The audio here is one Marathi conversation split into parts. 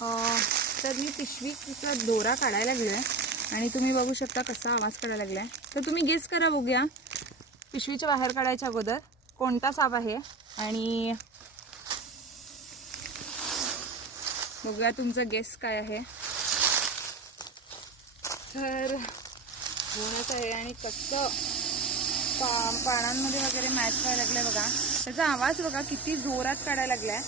तर मी पिशवीचा दोरा काढायला लागलोय आणि तुम्ही बघू शकता कसा आवाज काढायला लागलाय. तर तुम्ही गेस करा, बघूया पिशवीच्या बाहेर काढायच्या अगोदर कोणता साप आहे आणि बघूया तुमचा गेस काय आहे. तर घोणच आहे आणि कसं पानांमध्ये वगैरे मॅच व्हायला लागलाय बघा. त्याचा आवाज बघा किती जोरात काढायला लागलाय.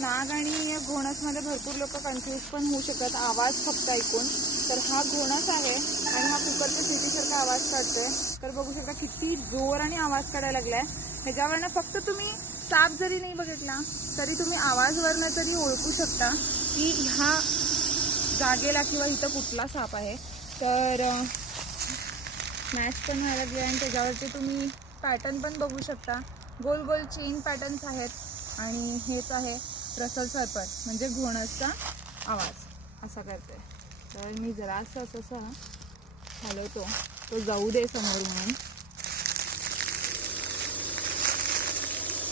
नाग आणि घोणसमध्ये भरपूर लोक कन्फ्यूज पण होऊ शकतात आवाज फक्त ऐकून. तर हा घोणस आहे आणि हा कुकरच्या शिटीसारखा आवाज काढतोय. तर बघू शकता किती जोर आणि आवाज काढायला लागलाय. ह्याच्यावरनं फक्त तुम्ही साप जरी नाही बघितला तरी तुम्ही आवाजवरनं तरी ओळखू शकता की ह्या जागेला किंवा इथं कुठला साप आहे. तर मॅच पण व्हायला लागले आणि त्याच्यावरती तुम्ही पॅटर्न पण बघू शकता. गोल गोल चेन पॅटर्न्स आहेत आणि हेच आहे रसल सर्पर म्हणजे घोणसचा आवाज असा करतोय. तर मी जरासं असं हलवतो तो जाऊ दे समोर म्हणून.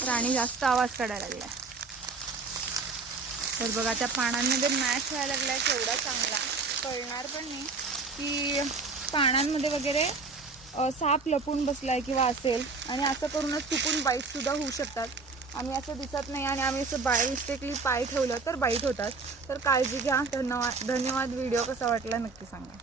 प्राणी जास्त आवाज काढायला लागलाय. तर बघा त्या पानांमध्ये मॅच व्हायला लागलाय केवढा चांगला. कळणार पण नाही की पानांमध्ये वगैरे साप लपून बसलाय किंवा असेल आणि असं करूनच चुकून बाईट सुद्धा होऊ शकतात. आम्ही असं दिसत नाही आणि आम्ही असं बाय मिस्टेकली पाय ठेवलं तर बाईट होतात. तर काळजी घ्या. धन्यवाद. व्हिडिओ कसा वाटला नक्की सांगा.